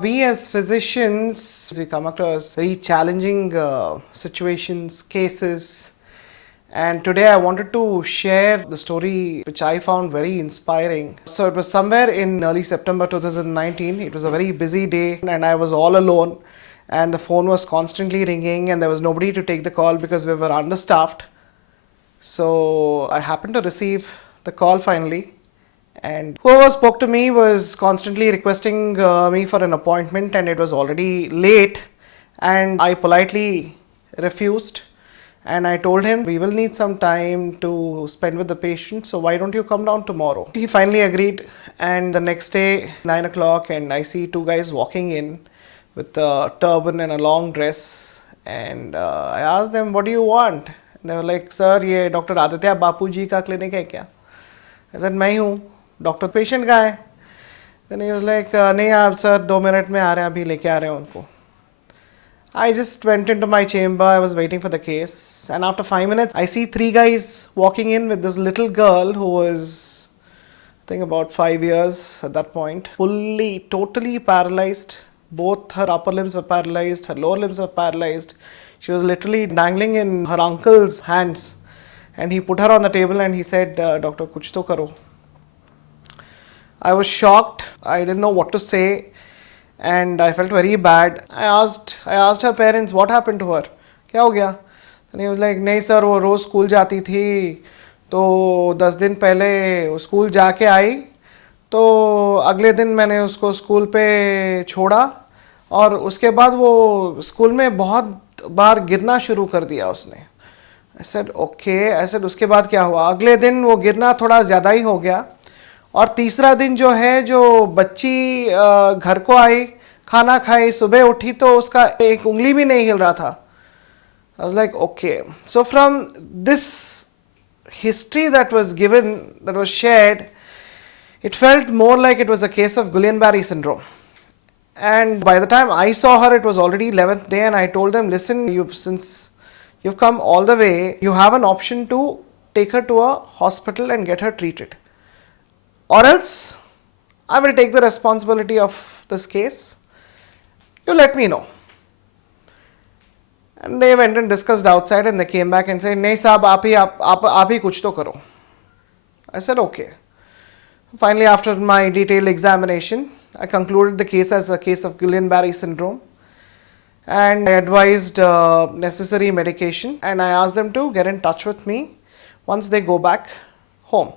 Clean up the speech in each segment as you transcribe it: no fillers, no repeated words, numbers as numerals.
We as physicians, we come across very challenging situations, cases, and today I wanted to share the story which I found very inspiring. So it was somewhere in early September 2019. It was a very busy day and I was all alone, and the phone was constantly ringing and there was nobody to take the call because we were understaffed. So I happened to receive the call finally, and whoever spoke to me was constantly requesting me for an appointment, and it was already late, and I politely refused. And I told him, we will need some time to spend with the patient, so why don't you come down tomorrow? He finally agreed, and the next day, 9 o'clock, and I see two guys walking in with a turban and a long dress. And I asked them, what do you want? And they were like, sir, ये doctor Aditya बापू जी का clinic है क्या? I said, मैं ही हूँ. Doctor patient कहाँ है? Then he was like, नहीं आप सर 2 मिनट में आ रहे हैं, अभी लेके आ रहे हैं उनको. I just went into my chamber. I was waiting for the case, and after 5 minutes, I see three guys walking in with this little girl who was, I think, about 5 years at that point, fully, totally paralyzed. Both her upper limbs were paralyzed, her lower limbs were paralyzed. She was literally dangling in her uncle's hands, and he put her on the table and he said, "Doctor, kuch to karo." I was shocked. I didn't know what to say, and I felt very bad. I asked her parents what happened to her. क्या हो गया? And he was like, नहीं sir, वो रोज़ school जाती थी, तो 10 दिन पहले वो स्कूल जाके आई, तो अगले दिन मैंने उसको स्कूल पे छोड़ा, और उसके बाद वो स्कूल में बहुत बार गिरना शुरू कर दिया उसने. I said, okay. I said, उसके बाद क्या हुआ? अगले दिन वो गिरना थोड़ा ज़्यादा ही हो गया, और तीसरा दिन जो है, जो बच्ची घर को आई, खाना खाई, सुबह उठी तो उसका एक उंगली भी नहीं हिल रहा था. I was like, okay. So from this history that was given, that was shared, it felt more like it was a case of Guillain-Barré syndrome. And by the time I saw her, it was already 11th day, and I told them, listen, since you've come all the way, you have an option to take her to a hospital and get her treated. Or else, I will take the responsibility of this case. You let me know. And they went and discussed outside, and they came back and said, नहीं साहब, आप ही कुछ तो करो. I said, okay. Finally, after my detailed examination, I concluded the case as a case of Guillain-Barré syndrome, and I advised necessary medication, and I asked them to get in touch with me once they go back home.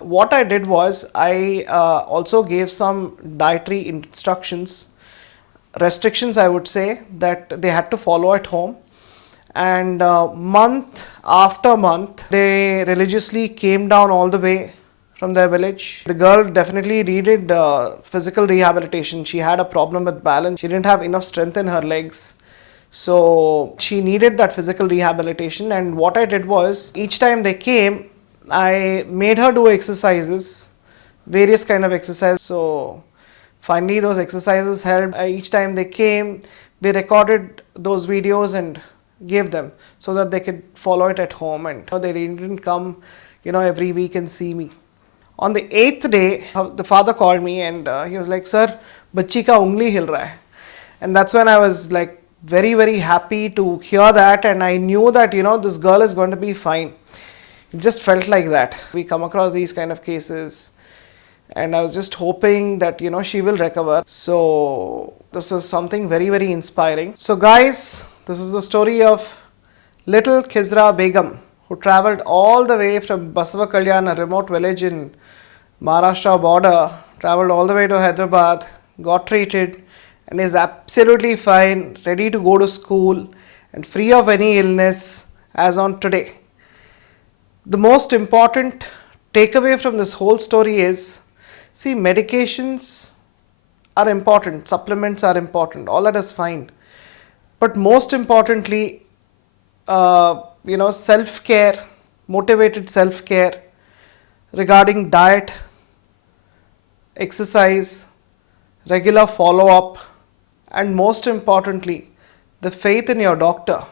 What I did was, I also gave some dietary instructions, restrictions I would say, that they had to follow at home. And month after month, they religiously came down all the way from their village. The girl definitely needed physical rehabilitation. She had a problem with balance. She didn't have enough strength in her legs. So she needed that physical rehabilitation. And what I did was, each time they came, I made her do exercises, various kind of exercises. So finally those exercises helped. Each time they came, we recorded those videos and gave them so that they could follow it at home, and they didn't come, every week and see me. On the 8th day, the father called me, and he was like, sir, bachchi ka ungli hil raha hai. And that's when I was like very, very happy to hear that, and I knew that, this girl is going to be fine. It just felt like that. We come across these kind of cases, and I was just hoping that, she will recover. So this is something very, very inspiring. So guys, this is the story of little Khizra Begum, who traveled all the way from Basava Kalyan, a remote village in Maharashtra border, traveled all the way to Hyderabad, got treated, and is absolutely fine, ready to go to school, and free of any illness as on today. The most important takeaway from this whole story is, see, medications are important, supplements are important, all that is fine. But most importantly, self-care, motivated self-care regarding diet, exercise, regular follow-up, and most importantly, the faith in your doctor